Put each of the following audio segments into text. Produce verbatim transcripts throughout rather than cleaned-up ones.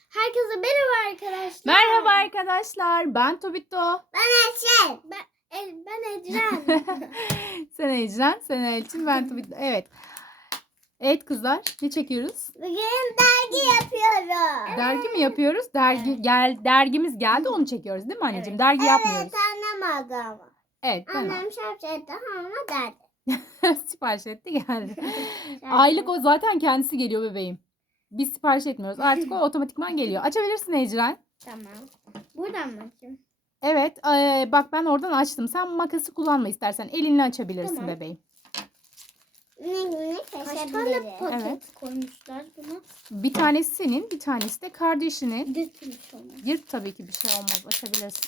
Herkese merhaba arkadaşlar. Merhaba arkadaşlar. Ben Tobito. Ben Ecren. Ben, el, ben Ecren. Sen Ecren, sen Elçin, ben Tobito. Evet. Evet kızlar, ne çekiyoruz? Bugün dergi yapıyoruz. Dergi mi yapıyoruz? Dergi Evet. gel dergimiz geldi, onu çekiyoruz değil mi anneciğim? Evet. Dergi yapmıyoruz. Evet, annem aldı ama. Evet, tamam. Annem şarj etti ama derdi. Sipariş etti geldi. Aylık o zaten kendisi geliyor bebeğim. Biz sipariş etmiyoruz. Artık o otomatikman geliyor. Açabilirsin Ecren. Tamam. Buradan mı açayım? Evet, eee, bak ben oradan açtım. Sen makası kullanma istersen. Elinle açabilirsin Tamam. bebeğim. Ne ne Kaç tane paket Evet. koymuşlar buna? Bir tanesi senin, bir tanesi de kardeşinin. Dökülmüş olmaz. Yırt tabii ki bir şey olmaz. Açabilirsin.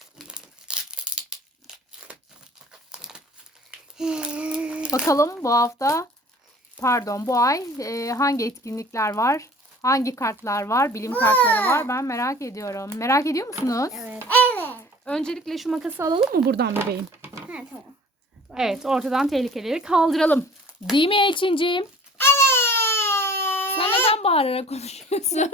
Bakalım bu hafta, pardon bu ay e, hangi etkinlikler var? Hangi kartlar var? Bilim kartları var. Ben merak ediyorum. Merak ediyor musunuz? Evet. Evet. Öncelikle şu makası alalım mı buradan bebeğim? Ha tamam. Evet, ortadan tehlikeleri kaldıralım. Değil mi Elçinciğim? Evet. Sen neden bağırarak konuşuyorsun?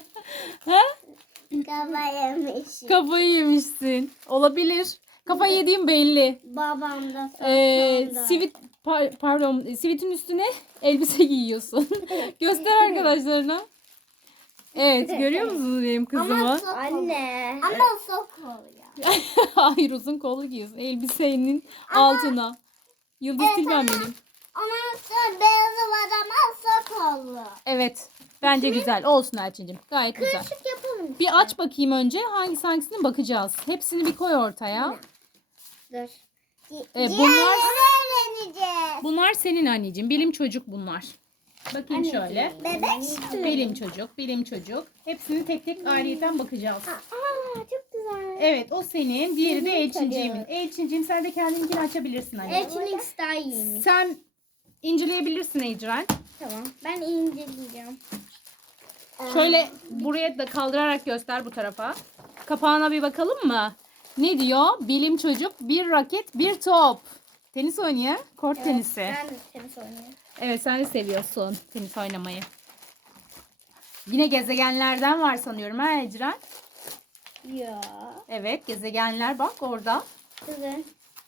Kafa yemiş. Kafayı yemişsin. Olabilir. Kafayı yediğim belli. Babam da Ee, sonunda. sivit par- pardon sivitin üstüne elbise giyiyorsun. Göster arkadaşlarına. Evet, görüyor musunuz benim kızımı? Ama sok Anne. Ama sok oluyor. Hayır, uzun kollu giyiyorsun elbisenin altına. Yıldız Evet, Tilben ama- benim. Ondan sonra beyazı var ama sok oluyor. Evet. Bence güzel. Olsun Elçinciğim. Gayet güzel. Küçük yapalım. Bir aç bakayım önce. Hangisi hangisine bakacağız. Hepsini bir koy ortaya. Dur. Ee, bunlar öğreneceğiz. bunlar senin anneciğim. Bilim çocuk bunlar. Bakayım şöyle. Bebek mi? Bilim çocuk, bilim çocuk. Hepsini tek tek ayrıyeten bakacağız. Aa, çok güzel. Evet, o senin. Diğeri de Bilim Elçinciğimin. çocuk. Elçinciğim sen de kendininkini açabilirsin anne. Elçinin daha iyiymiş. Sen inceleyebilirsin Ecren. Tamam. Ben inceleyeceğim. Şöyle buraya da kaldırarak göster bu tarafa. Kapağına bir bakalım mı? Ne diyor? Bilim çocuk, bir raket, bir top. Tenis oynuyor. Kort tenisi. Ben de tenis oynuyorum. Evet, sen de seviyorsun tenis oynamayı. Yine gezegenlerden var sanıyorum ha Ecren? Ya. Evet, gezegenler bak orada. Kızım.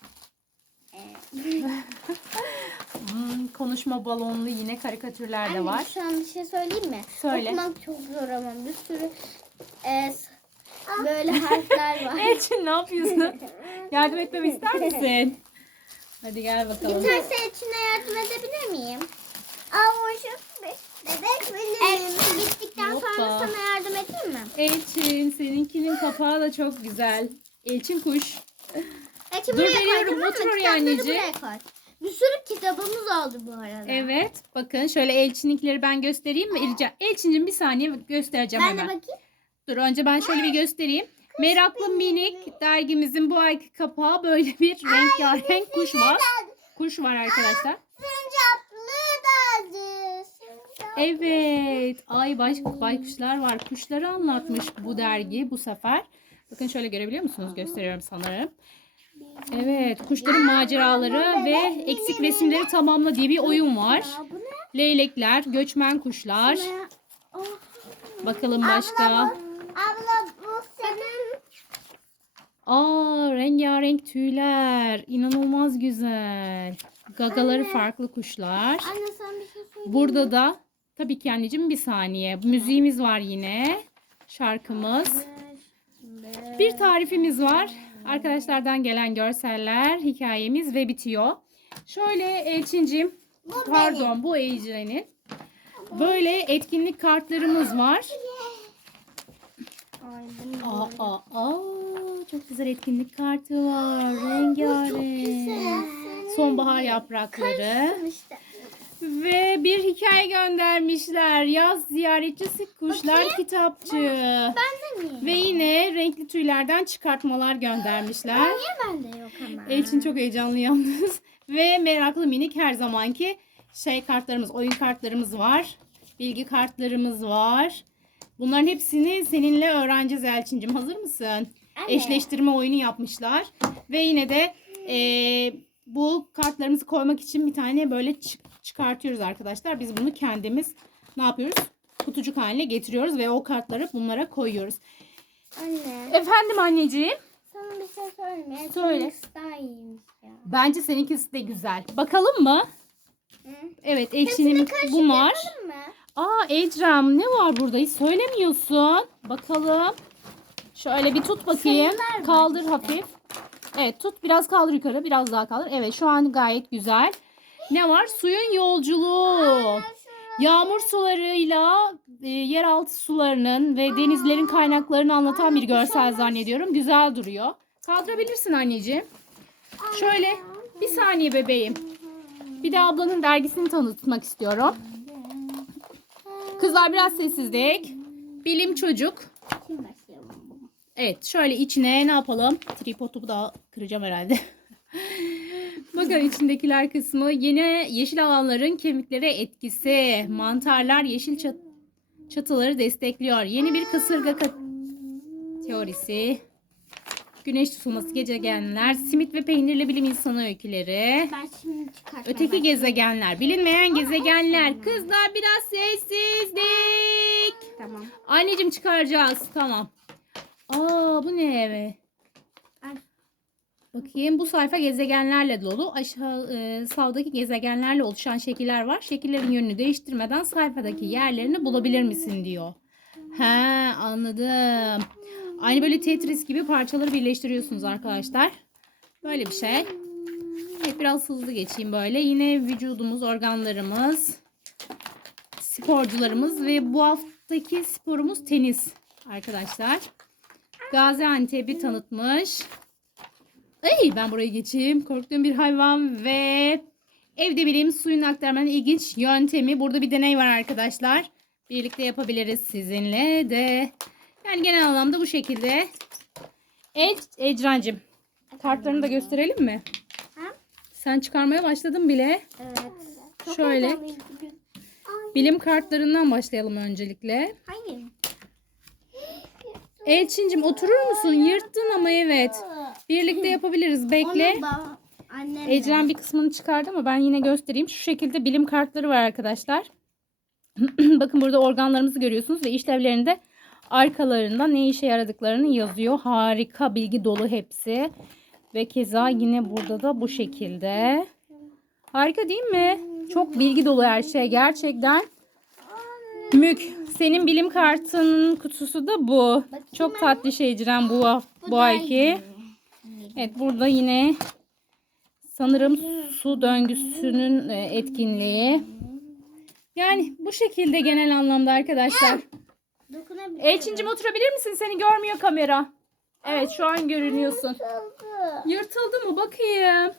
Hmm, konuşma balonlu yine karikatürler de Anne var. şu an bir şey söyleyeyim mi? Söyle. Okumak çok zor ama bir sürü e, s- böyle harfler var. Elçin ne yapıyorsun? Yardım etmemi ister misin? Hadi gel bakalım. İsterse içine yardım edebilir miyim? Avuçuk bebek benim. Evet, bittikten Hoppa. sonra sana yardım edeyim mi? Elçin seninkinin kapağı da çok güzel. Elçin kuş. Elçin Dur, buraya veriyorum. koy, tamam mı? Otur oraya Kitapları anneciğim. buraya koy. Bir sürü kitabımız oldu bu arada. Evet, bakın şöyle Elçin'inkileri ben göstereyim mi? Rica. Elçin'cim bir saniye göstereceğim Ben de hemen. bakayım. Dur önce ben şöyle bir göstereyim. Meraklı Minik dergimizin bu ayki kapağı böyle bir rengarenk kuş var. Kuş var arkadaşlar. Sincaplı derdi. Sincap. Evet. Ay baş, baykuşlar var. Kuşları anlatmış bu dergi bu sefer. Bakın şöyle görebiliyor musunuz? Gösteriyorum sanırım. Evet. Kuşların maceraları ve eksik resimleri tamamla diye bir oyun var. Ya bu ne? Leylekler, göçmen kuşlar. Oh. Bakalım başka. Abla bu senin. Aa, rengarenk tüyler. İnanılmaz güzel. Gagaları farklı kuşlar. Anne sen bir şey söyle. Burada da tabii ki anneciğim bir saniye. Müziğimiz var yine. Şarkımız. Bir tarifimiz var. Arkadaşlardan gelen görseller, hikayemiz ve bitiyor. Şöyle Elçincim, pardon bu Ecren'in. Böyle etkinlik kartlarımız var. Ay, bunu Aa, aa, aa, çok güzel etkinlik kartı var. Rengarenk. Sonbahar yaprakları. işte. Ve bir hikaye göndermişler. Yaz ziyaretçisi kuşlar kitapçı. Ben de miyim? Ve yine renkli tüylerden çıkartmalar göndermişler. Niye bende yok ama? Elçin çok heyecanlı yalnız. Ve meraklı minik her zamanki şey kartlarımız, oyun kartlarımız var. Bilgi kartlarımız var. Bunların hepsini seninle öğreneceğiz Elçincim. Hazır mısın? Anne. Eşleştirme oyunu yapmışlar. Ve yine de eee, bu kartlarımızı koymak için bir tane böyle çık- çıkartıyoruz arkadaşlar. Biz bunu kendimiz ne yapıyoruz? kutucuk haline getiriyoruz ve o kartları bunlara koyuyoruz. Anne. Efendim anneciğim? Sana bir şey söyleyeyim. Söyle. Seninki daha iyiymiş ya. Bence seninkisi de güzel. Bakalım mı? Hı? Evet, Elçin'in bunlar. Yapalım mı? Aa Ecrem, ne var burada? Hiç söylemiyorsun. Bakalım. Şöyle bir tut bakayım. Sayılar var Kaldır işte. hafif. Evet, tut, biraz kaldır yukarı, biraz daha kaldır. Evet, şu an gayet güzel. Ne var? Suyun yolculuğu. Yağmur sularıyla e, yeraltı sularının ve denizlerin kaynaklarını anlatan bir görsel zannediyorum. Güzel duruyor. Kaldırabilirsin anneciğim. Şöyle bir saniye bebeğim. Bir de ablanın dergisini tanıtmak istiyorum. Kızlar biraz sessizlik. Bilim Çocuk. Kim başlayalım? Evet, şöyle içine ne yapalım? Tripodu da kıracağım herhalde. Bakın içindekiler kısmı yine yeşil alanların kemiklere etkisi. Mantarlar yeşil çat çatıları destekliyor. Yeni bir kasırga kat teorisi. Güneş tutulması, gezegenler, simit ve peynirle bilim insanı öyküleri. Ben şimdi çıkartmaya Öteki başlayayım. gezegenler, bilinmeyen gezegenler. Kızlar biraz sessizlik. Tamam. Anneciğim çıkaracağız. Tamam. Aa bu ne eve? Ay. Bakayım, bu sayfa gezegenlerle dolu. Aşağı e, sağdaki gezegenlerle oluşan şekiller var. Şekillerin yönünü değiştirmeden sayfadaki yerlerini bulabilir misin diyor. He, anladım. Aynı böyle Tetris gibi parçaları birleştiriyorsunuz arkadaşlar. Böyle bir şey. Evet, biraz hızlı geçeyim böyle. Yine vücudumuz, organlarımız, sporcularımız ve bu haftaki sporumuz tenis arkadaşlar. Gaziantep'i tanıtmış. Ay, ben burayı geçeyim. Korktuğum bir hayvan ve evde bilim suyun aktarmanın ilginç yöntemi. Burada bir deney var arkadaşlar. Birlikte yapabiliriz sizinle de. Yani genel anlamda bu şekilde. Ec Ecrancığım, kartlarını da gösterelim mi? Ha? Sen çıkarmaya başladın bile. Evet. Çok Şöyle. heyecanlıyım. Bilim kartlarından başlayalım öncelikle. Hayır. Elçincim, oturur musun? Yırttın ama evet. Birlikte yapabiliriz. Bekle. Onu da annemle. Ecren bir kısmını çıkardı ama ben yine göstereyim. Şu şekilde bilim kartları var arkadaşlar. Bakın burada organlarımızı görüyorsunuz ve işlevlerinde arkalarında ne işe yaradıklarını yazıyor. Harika, bilgi dolu hepsi. Ve keza yine burada da bu şekilde. Harika değil mi? Çok bilgi dolu her şey gerçekten. Mük, senin bilim kartının kutusu da bu. Çok tatlı şey Ecren bu, bu ayki. Evet, burada yine sanırım su döngüsünün e, etkinliği. Yani bu şekilde genel anlamda arkadaşlar. Dokunabilirim. Elçincim, oturabilir misin? Seni görmüyor kamera. Evet, şu an görünüyorsun. Yırtıldı mı? Bakayım.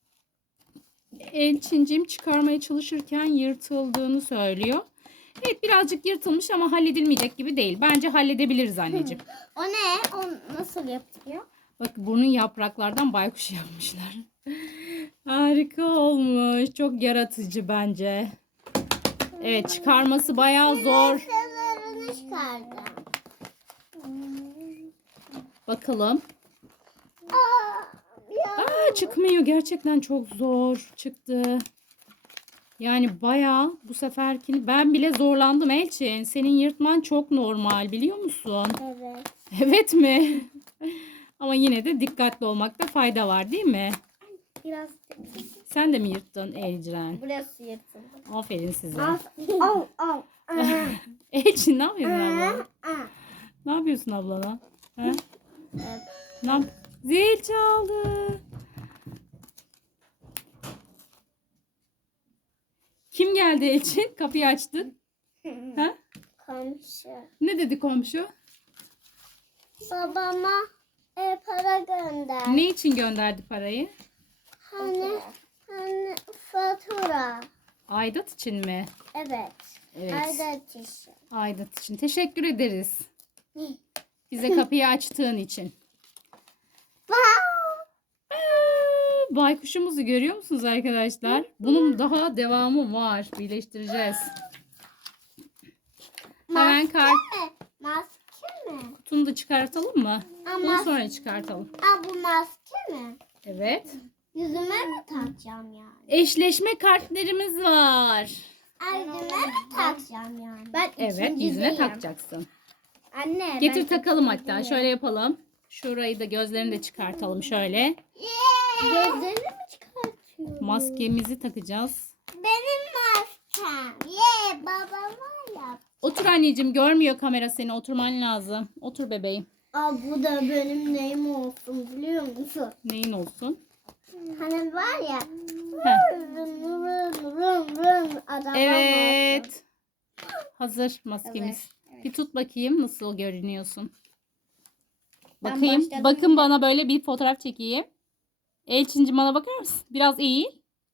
Elçincim çıkarmaya çalışırken yırtıldığını söylüyor. Evet, birazcık yırtılmış ama halledilmeyecek gibi değil. Bence halledebiliriz anneciğim. O ne? O nasıl yapıyor? Bak, bunun yapraklardan baykuş yapmışlar. Harika olmuş. Çok yaratıcı bence. Evet, çıkarması bayağı zor. Sırlarını çıkardım. Bakalım. Aa, ya. Aa, çıkmıyor. Gerçekten çok zor çıktı. Yani bayağı bu seferkini ben bile zorlandım Elçin. Senin yırtman çok normal, biliyor musun? Evet. Evet mi? Ama yine de dikkatli olmakta fayda var, değil mi? Biraz Sen de mi yırttın Ecren? burası yırtıldı. Aferin size. Al. Al. Al. Elçin, ne yapıyorsun abla? Aa. Ne yapıyorsun ablana? He? Evet. Ne yap- Zil çaldı. Kim geldi Elçin? Kapıyı açtı. Ha? Komşu. Ne dedi komşu? Babama e, para gönder. Ne için gönderdi parayı? Hani, hani fatura. Aidat için mi? Evet. Evet. Aidat işi. Aidat için. Teşekkür ederiz. Bize kapıyı açtığın için. Wow. Aa, baykuşumuzu görüyor musunuz arkadaşlar? Bunun daha devamı var. Birleştireceğiz. Hemen kart Maske mi? kutunu da çıkartalım mı? Ama- Bunu sonra çıkartalım. Aa, bu maske mi? Evet. Yüzüme mi takacağım yani? Eşleşme kartlarımız var. Yüzüme takacağım yani. Ben Evet, ikincideyim. yüzüne takacaksın. Anne Getir ben takalım hatta. ikincideyim. Şöyle yapalım. Şurayı da gözlerini de çıkartalım şöyle. Gözlerini mi çıkartıyor? Maskemizi takacağız. Benim maskem. Ye babama yap. Otur anneciğim, görmüyor kamera seni. Oturman lazım. Otur bebeğim. Aa, bu da benim neyim olsun biliyor musun? Neyin olsun? Hani var ya. Heh. Rın rın rın rın adam Evet. Hazır maskemiz. Evet, Bir tut bakayım nasıl görünüyorsun. Ben Bakayım. başladım. Bakın bana, böyle bir fotoğraf çekeyim. Elçincim bana bakar mısın? Biraz eğil.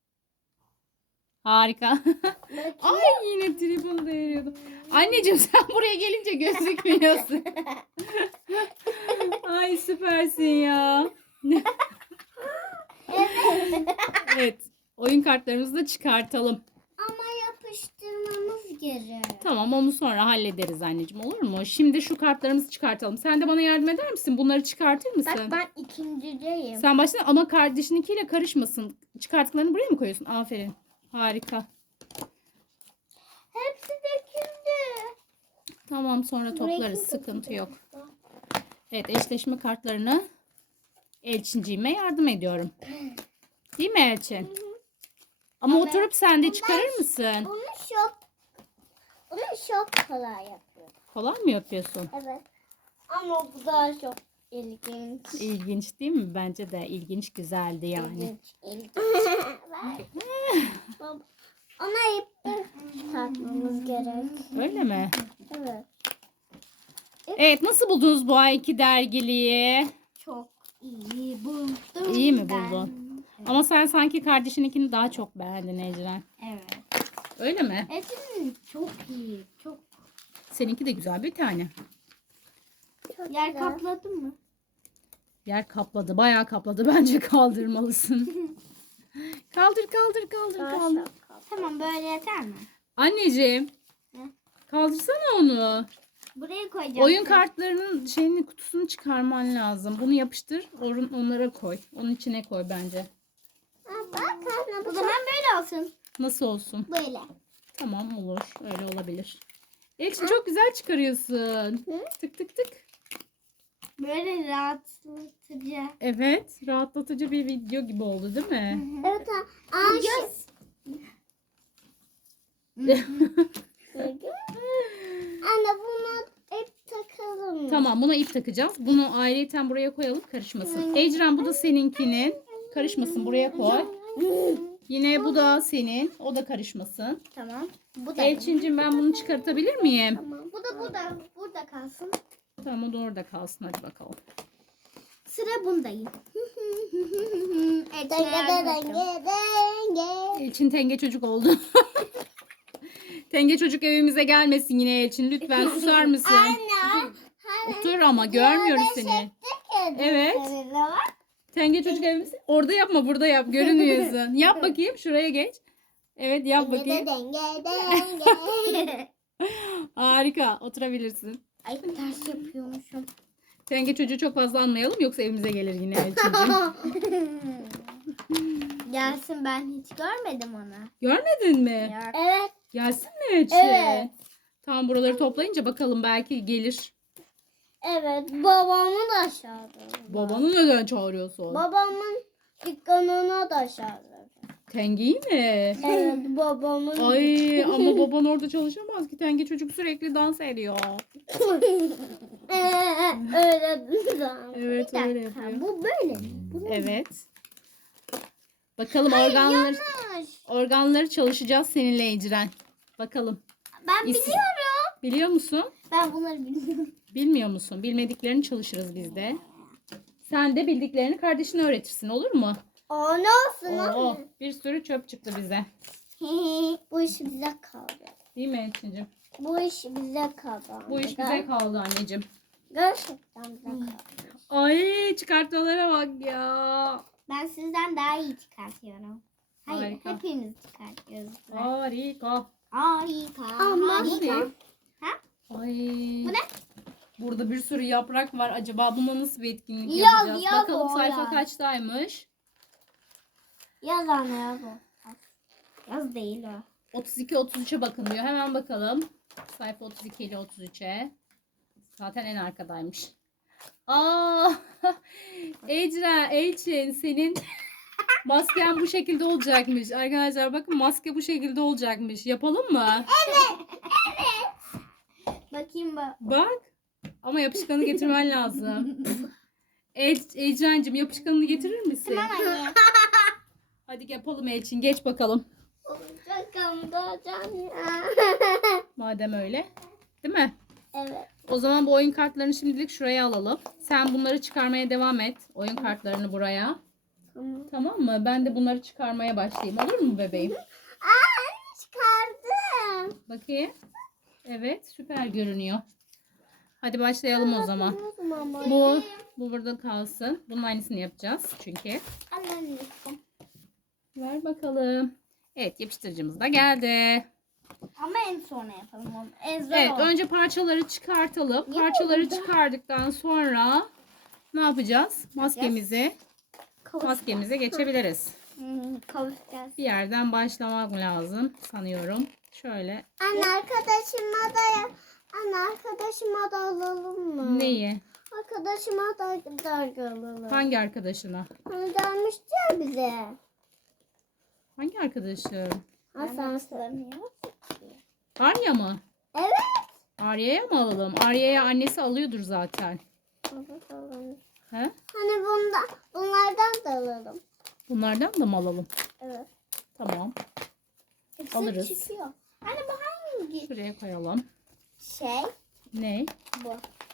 Harika. Ay, yine tripod değiriyordu. Anneciğim sen buraya gelince gözükmüyorsun. Ay süpersin ya. Evet. Oyun kartlarımızı da çıkartalım. Ama yapıştırmamız gerek. Tamam, onu sonra hallederiz anneciğim, olur mu? Şimdi şu kartlarımızı çıkartalım. Sen de bana yardım eder misin? Bunları çıkartır mısın? Bak ben ikincideyim. Sen başla ama kardeşininkiyle karışmasın. Çıkarttıklarını buraya mı koyuyorsun? Aferin. Harika. Hepsi döküldü. Tamam, sonra toplarız. Sıkıntı yok. Evet, eşleşme kartlarını Elçinciğime yardım ediyorum. Değil mi Elçin? Ama Evet. oturup sen de çıkarır mısın? Bunu çok bunu çok kolay yapıyor. Kolay mı yapıyorsun? Evet. Ama bu daha çok ilginç. İlginç değil mi? Bence de ilginç, güzeldi yani. İlginç. ilginç. Baba, ona ip takmamız gerek. Öyle mi? Evet. Evet, nasıl buldunuz bu ayki dergiliği? Çok iyi buldum. İyi mi ben. buldun? Ama sen sanki kardeşininkini daha çok beğendin Ecren. Evet. Öyle mi? Etin çok iyi. Çok. Seninki de güzel bir tane. çok Yer güzel. kapladın mı? Yer kapladı. Bayağı kapladı. Bence kaldırmalısın. Kaldır kaldır kaldır Daha kaldır. çok kaldı. Tamam böyle yeter mi? Anneciğim. Ne? Kaldırsana onu. Buraya koyacağım. Oyun kartlarının şeyini, kutusunu çıkarman lazım. Bunu yapıştır. Orun, onlara koy. Onun içine koy bence. Ha, bak anne bu O zaman böyle olsun. Nasıl olsun? böyle. Tamam, olur. Öyle olabilir. Elçin çok güzel çıkarıyorsun. Hı? Tık tık tık. Böyle rahatlatıcı. Evet. Rahatlatıcı bir video gibi oldu değil mi? Evet. ha. Aa, Göz. şu- Anne bunu hep takalım mı? Tamam, buna ip takacağız. Bunu ayrıyeten buraya koyalım, karışmasın. Ecren, bu da seninkinin. Karışmasın, buraya koy. Yine bu da senin. O da karışmasın. Tamam. Bu da. Elçincim, ben bunu çıkartabilir miyim? Tamam. Bu da burada. Burada kalsın. Tamam, o da orada kalsın. Hadi bakalım. Sıra bundayım. Denge denge denge. Elçin tenge çocuk oldu. Tenge çocuk evimize gelmesin yine Elçin. Lütfen susar mısın? Anne. Otur ama, görmüyoruz seni. Evet. Seninle var. Tenge çocuk evimiz. Orada yapma, burada yap. Görünüyorsun. Yap bakayım. Şuraya geç. Evet, yap Denge bakayım. denge denge. Harika. Oturabilirsin. Ay ters yapıyormuşum. Tenge çocuğu çok fazla almayalım, yoksa evimize gelir yine Elçinciğim. Gelsin, ben hiç görmedim onu. Görmedin mi? Yok. Evet. Gelsin mi Elçin? Evet. Tamam, buraları toplayınca bakalım, belki gelir. Evet. Babamı da çağırdım. Babanı neden çağırıyorsun? Babamın dükkanına da çağırdım. Tengeyi mi? Evet babamın. Ay, ama baban orada çalışamaz ki. Tenge çocuk sürekli dans ediyor. Ee, öyle. Evet, Bir öyle dakika, yapıyor. bu böyle mi? Bu ne? Evet. Bakalım organları Yanlış. organları çalışacağız seninle Ecren. Bakalım. Ben İsim- biliyorum. Biliyor musun? Ben bunları biliyorum. Bilmiyor musun? Bilmediklerini çalışırız biz de. Sen de bildiklerini kardeşine öğretirsin, olur mu? O ne olsun Oo, anne? bir sürü çöp çıktı bize. Bu iş bize kaldı. Değil mi Elçinciğim? Bu iş bize kaldı. Bu iş bize kaldı anneciğim. Gerçekten bize kaldı. Ay, çıkartmalara bak ya. Ben sizden daha iyi çıkartıyorum. Hayır, Harika. hepimiz çıkartıyoruz. Harika. Harika. Ama- Bu ne? harika. Ha? Ay. Bu ne? Burada bir sürü yaprak var. Acaba buna nasıl bir etkinlik Yaz, yapacağız? yaz Bakalım o sayfa yaz. kaçtaymış? Yaz anne yaz o. Yaz değil o. otuz iki otuz üçe bakın diyor. Hemen bakalım. Sayfa otuz iki ile otuz üçe. Zaten en arkadaymış. Aa! Ecra, Elçin senin masken bu şekilde olacakmış. Arkadaşlar bakın maske bu şekilde olacakmış. Yapalım mı? Bakayım bak. Bak. Ama yapışkanı getirmen lazım. El, Ecra'cığım yapışkanını getirir misin? Anne. Hadi yapalım Elçin. Geç bakalım. Bakalım doğacağım ya. Madem öyle. Değil mi? Evet. O zaman bu oyun kartlarını şimdilik şuraya alalım. Sen bunları çıkarmaya devam et. Oyun kartlarını buraya. Tamam. Tamam mı? Ben de bunları çıkarmaya başlayayım. Olur mu bebeğim? Aa, çıkardım. Bakayım. Evet, süper görünüyor. Hadi başlayalım o zaman. Mama. Bu bu burada kalsın. Bunun aynısını yapacağız çünkü. Annem. Ver bakalım. Evet, yapıştırıcımız da geldi. Ama en sonra yapalım onu. En zor Evet, o. önce parçaları çıkartalım. Parçaları çıkardıktan sonra ne yapacağız? Maskemizi maskemize geçebiliriz. Hmm, kavuşacağız. Bir yerden başlamak lazım sanıyorum. Şöyle. Anne arkadaşıma da Anne arkadaşıma da alalım mı? Neyi? Arkadaşıma da da alalım. Hangi arkadaşına? Hani gelmişti ya bize. Hangi arkadaşı? Hasan. Arya mı? Evet. Arya'ya mı alalım? Arya'ya annesi alıyordur zaten. Evet, alalım. He? Hani bunda, bunlardan da alalım. Bunlardan da mı alalım? Evet. Tamam. Hepsi Alırız. çıkıyor. Anne bu hangi Şuraya koyalım. şey? Ne? Bu.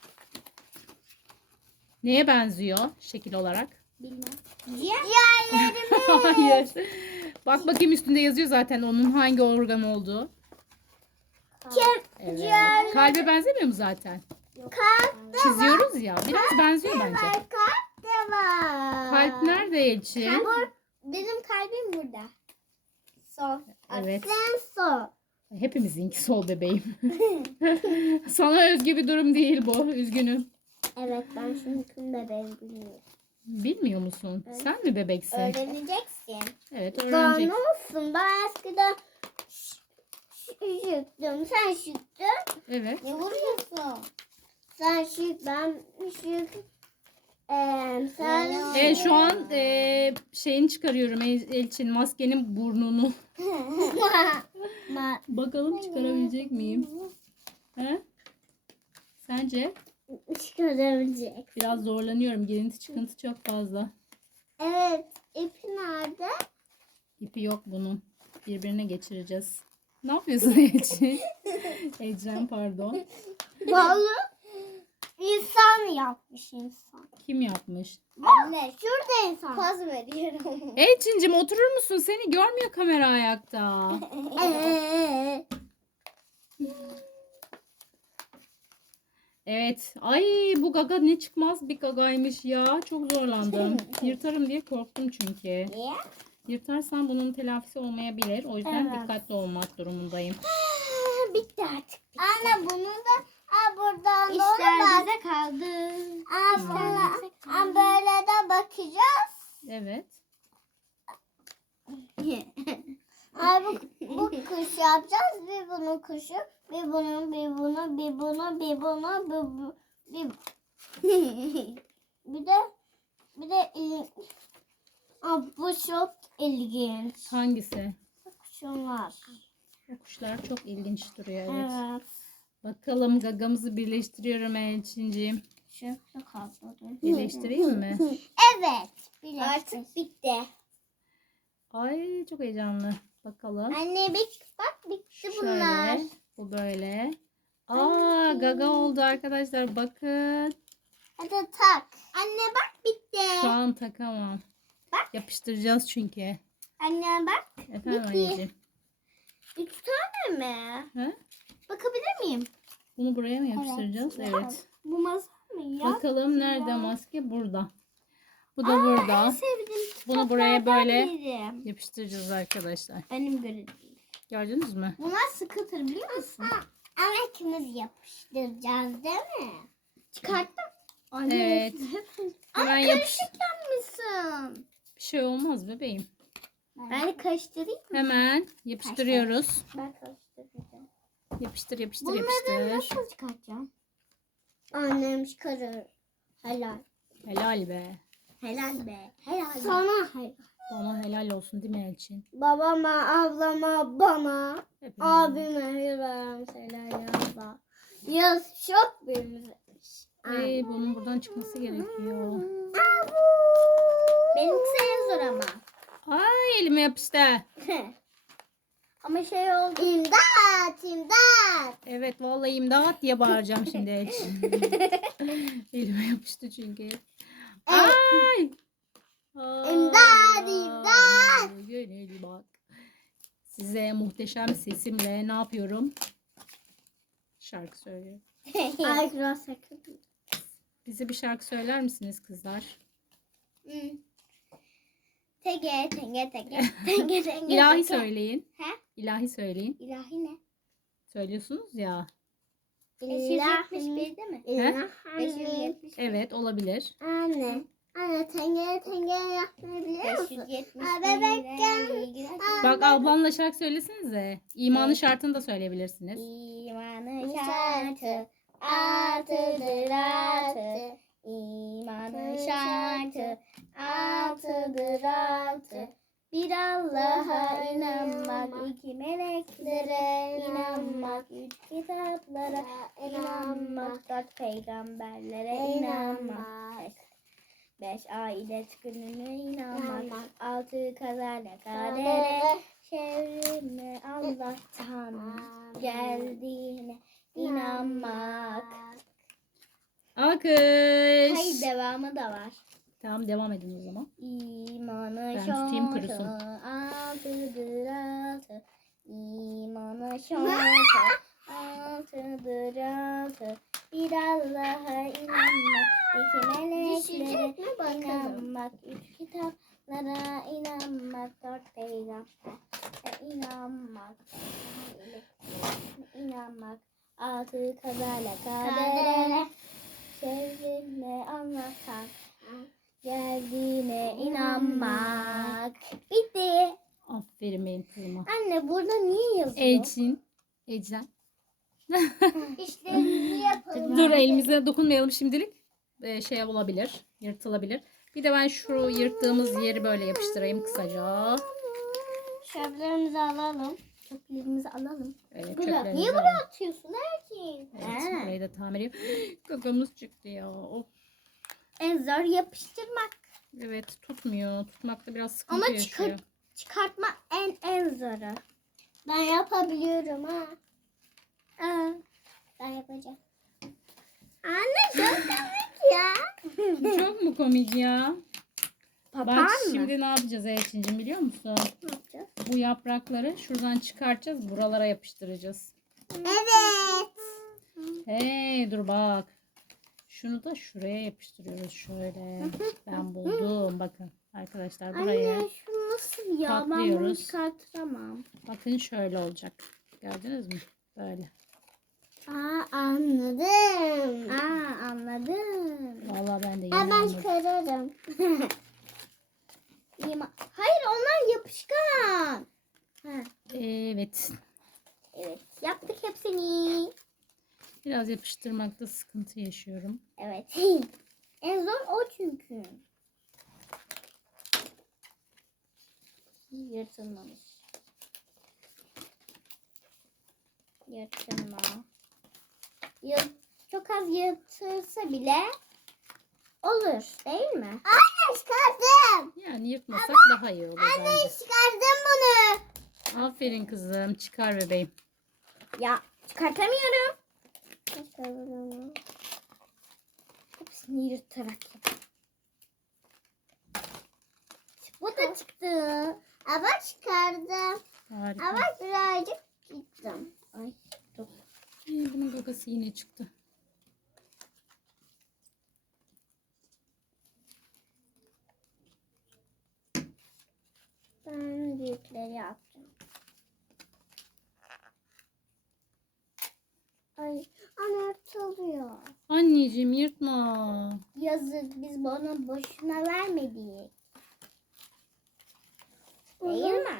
Neye benziyor şekil olarak? Bilmem. Ciğer. Hayır. Bak bakayım üstünde yazıyor zaten onun hangi organ olduğu. Evet. Kalbe benzemiyor mu zaten? Kalp Çiziyoruz ya. Biraz benziyor bence. kalp de var. Kalp nerede Elçin? Benim kalbim burada. Sol. Evet. Sen sor. Hepimizinki sol bebeğim. Sana özgü bir durum değil bu. Üzgünüm. Evet ben şununkini de bilmiyorum. Bilmiyor musun? Sen mi bebeksin? Öğreneceksin. Evet Daha öğrenecek. ne olsun ben eskiden ş- ş- şıktım. Sen şıktın. Evet. Ne vuruyorsun? Sen şık ben şık. Ee, sen Evet şu an e, şeyini çıkarıyorum El- Elçin maskenin burnunu. Ma- Bakalım çıkarabilecek miyim? He? Sence? çıkarabilecek. Biraz zorlanıyorum. Girinti çıkıntı çok fazla. Evet. İpi nerede? İpi yok bunun. Birbirine geçireceğiz. Ne yapıyorsun Elçin? Ecren pardon. Balık. İnsan yapmış insan. Kim yapmış? Anne. Şurada insan. Poz veriyorum. Elçincim oturur musun? Seni görmüyor kamera ayakta. Ee, Evet. Ay bu gaga ne çıkmaz bir gagaymış ya. Çok zorlandım. Yırtarım diye korktum çünkü. Niye? Yırtarsam bunun telafisi olmayabilir. O yüzden Evet. dikkatli olmak durumundayım. Bitti artık. Anne bunu da Aa, buradan doğru İşler bak. bize kaldı. Aa, buna, aa, böyle de bakacağız. Evet. Aa, bu, bu kuş yapacağız. Bir bunun kuşu. Bir bunun, bir bunu, bir bunu, bir bunu, bir bu. Bir, bir de bir de il- Aa, bu çok ilginç. Hangisi? Şunlar. O kuşlar çok ilginç duruyor. Evet. Evet. Bakalım gagamızı birleştiriyorum Elçinciğim. Şu şu kaldı. Birleştireyim mi? Evet. Birleştir. Artık bitti. Ay çok heyecanlı. Bakalım. Anne bir bak bitti bunlar. Şöyle. Bu böyle. Aa gaga oldu arkadaşlar. Bakın. Hadi tak. Anne bak bitti. Şu an takamam. Yapıştıracağız çünkü. Anne bak. Efendim Bitti. anneciğim. İki tane mi? Ha? Bakabilir miyim? Bunu buraya mı yapıştıracağız? Evet. Bu masa mı ya? Bakalım nerede maske? Burada. Bu da burada. Sevdiğim Bunu buraya kitaplardan böyle biri. yapıştıracağız arkadaşlar. Benim görevim. Gördünüz mü? Bunlar sıkıtır biliyor musun? Ama ikimiz yapıştıracağız değil mi? Çıkarttım. Evet. Hemen yapış. Yapmışsın. Bir şey olmaz bebeğim. Ben de karıştırayım. Hemen yapıştırıyoruz. Ben karıştıracağım. Yapıştır yapıştır Bunları yapıştır. nasıl çıkartacağım? Annem çıkarır. Helal. Helal be. Helal be. Helal be. Sana helal. Bana helal olsun değil mi Elçin? Babama, ablama, bana, Hepimiz. abime helal helal abla. Yaz çok büyümüş. Ee, bunun buradan çıkması gerekiyor. Benimkisi en zor ama. Ay elime yapıştı. Ama şey oldu. İmdat, imdat. Evet vallahi imdat diye bağıracağım şimdi Elçin. Elime yapıştı çünkü. Ay. Ay, İmdat, ay, imdat. gönül bak. Size muhteşem sesimle ne yapıyorum? Şarkı söylüyorum. Ay biraz sakın. Bize bir şarkı söyler misiniz kızlar? Hmm. Tege tenge tege tenge tenge. İlahi tege. söyleyin. He? İlahi söyleyin. İlahi ne? Söylüyorsunuz ya. beş yüz yetmiş bir değil mi? İlahi. beş yüz yetmiş bir. Evet olabilir. Anne. Anne tenge tenge yapmayı biliyor beş musun? yüz yetmiş Aa, bir. bebekken. Aa, Bak ablanla şarkı söylesenize. İmanı Evet. şartını da söyleyebilirsiniz. İmanı şartı altıdır altı. İmanı şartı altıdır altı. Bir Allah'a inanmak, iki meleklere inanmak, üç kitaplara inanmak, dört peygamberlere inanmak, beş ahiret gününe inanmak, altı kazayla kadere, çevrimi Allah'tan geldiğine inanmak. Alkış. Hayır, devamı da var. Tamam devam edin o zaman. İmanı Ben tutayım kurusun. şartı altıdır altı. İmanı şartı altıdır altı. Bir Allah'a inanmak, iki meleklere Düşecek mi bakalım? inanmak, üç kitaplara inanmak, dört peygambere inanmak, inanmak, altı kazayla kadere, sevdiğini anlatan, geldiğine inanmak. Bitti. Aferin benim kızıma. Anne burada niye yazıyor? Elçin. Ecren. İşlerimizi yapalım. Dur elimize dokunmayalım şimdilik. Ee, şey olabilir. Yırtılabilir. Bir de ben şu yırttığımız yeri böyle yapıştırayım kısaca. Çöplerimizi alalım. Çöplerimizi alalım. Evet, Buraya. çöplerimizi Niye alalım. buraya atıyorsun Erkin? Evet, burayı da tamir edeyim. Gagamız çıktı ya. Of. En zor yapıştırmak. Evet tutmuyor. Tutmakta biraz sıkıntı Ama yaşıyor. çıkar, çıkartma en en zoru. Ben yapabiliyorum ha. Aa. Ben yapacağım. Anne çok komik ya. Çok mu komik ya? Papağan Bak mı? şimdi ne yapacağız Elçin'cim biliyor musun? Ne yapacağız? Bu yaprakları şuradan çıkartacağız. Buralara yapıştıracağız. Evet. Hey dur bak. Şunu da şuraya yapıştırıyoruz şöyle. Ben buldum. Bakın arkadaşlar buraya. Anne şu nasıl ya? Ben bunu katlıyoruz. çıkartamam. Bakın şöyle olacak. Gördünüz mü? Böyle. Aa anladım. Aa, anladım. Vallahi ben de yeni Ha, ben anladım. çıkarırım. İma- Hayır, onlar yapışkan. Ha, Evet. evet, yaptık hepsini. Biraz yapıştırmakta sıkıntı yaşıyorum. Evet. En zor o çünkü. Yırtılmamış. Yırtılma. Yırt, çok az yırtılsa bile olur, değil mi? Anne çıkardım. Yani yırtmasak daha iyi olur bence. Çıkardım bunu. Aferin kızım. Çıkar bebeğim. Ya çıkartamıyorum. Çıkardım. Hepsini yırtarak yap. Bu da çıktı. Ama çıkardım. Harika. Ama birazcık gittim. Ay, dur. Ay, bunun gagası yine çıktı. Ben büyükleri yaptım. Ay ana yırtılıyor. Anneciğim yırtma. Yazık, biz bunu boşuna vermedik. Değil mi?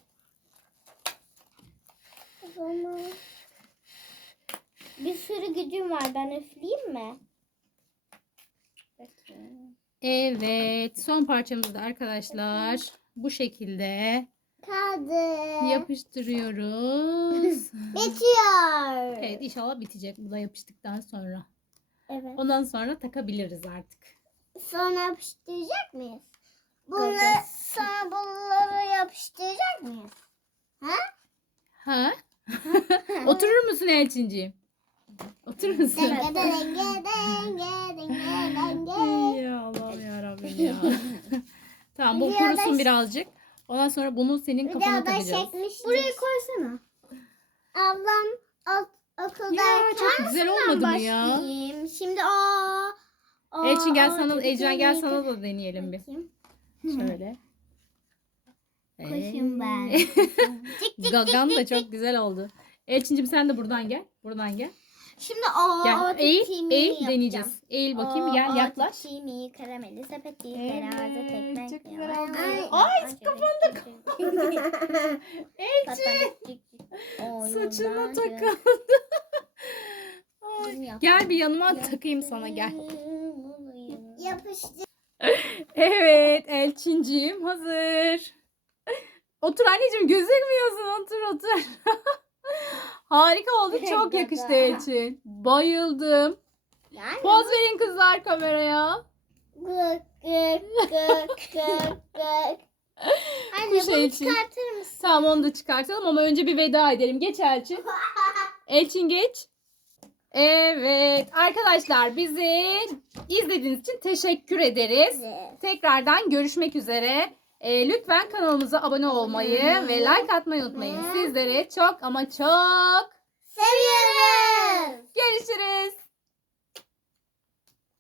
O zaman Bir sürü gücüm var. Ben üfleyeyim mi? Evet. Son parçamızı da arkadaşlar bu şekilde kaldı. yapıştırıyoruz. Bitiyor. Evet, inşallah bitecek bu da yapıştıktan sonra. Evet. Ondan sonra takabiliriz artık. Sonra yapıştıracak mıyız? Bunları Evet. sonra bunları yapıştıracak mıyız? Ha? Ha? Oturur musun Elçinciğim? Oturur musun? Denge denge denge denge denge. Ya Allah'ım yarabbim ya. Tamam, bu Videoda- kurusun birazcık. Ondan sonra bunu senin Bir kafana daha da takacağız. çekmiştik. Buraya koysana. Ablam ok- Ya okuldayken çok güzel olmadı mı ya? Başlayayım. Şimdi o. o- Elçin gel o sana, dedi, Ecren gel dedi. sana da deneyelim bir. Bakayım. Şöyle. Koşun ben. Ee, Cik Gagan da çok güzel oldu. Elçincim sen de buradan gel. Buradan gel. Şimdi o. Gel. o Eğil, titimi eğil yapacağım. deneyeceğiz. Eğil bakayım, O- gel o yaklaş. titimi, karameli, sepeti, Evet, terazi, tekmek. çok güzel yalan, oldu. yalan, Ay, yalan, kafanda yalan. Elçin. Oyundan Saçına gö- takıldı. Ay, Bunu yap. Gel bir yanıma takayım sana, gel. yapıştır. Evet Elçinciğim hazır. Otur anneciğim, gözükmüyorsun, otur otur. Harika oldu, çok yakıştı Elçin. Bayıldım. Yani Poz verin kızlar kameraya. Gık gık gık gık gık. anne Kuş bunu Elçin. çıkartır mısın? Tamam, onu da çıkartalım ama önce bir veda edelim. Geç Elçin. Elçin geç. Evet arkadaşlar, bizi izlediğiniz için teşekkür ederiz. Tekrardan görüşmek üzere. Ee, lütfen kanalımıza abone olmayı ve like atmayı unutmayın. Sizleri çok ama çok Seviyoruz. görüşürüz.